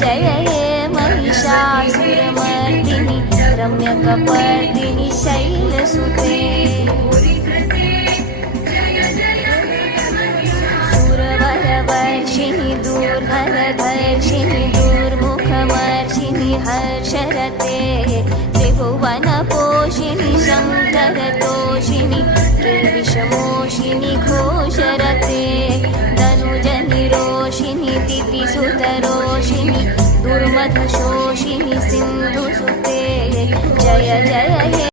जय हे महिषासुरमर्दिनि रम्यकपर्दिनि शैलसुते सुरवरवर्षिणि दूर्धरधर्षिणि दूर्मुखमर्षिणि हर्षरते त्रिभुवन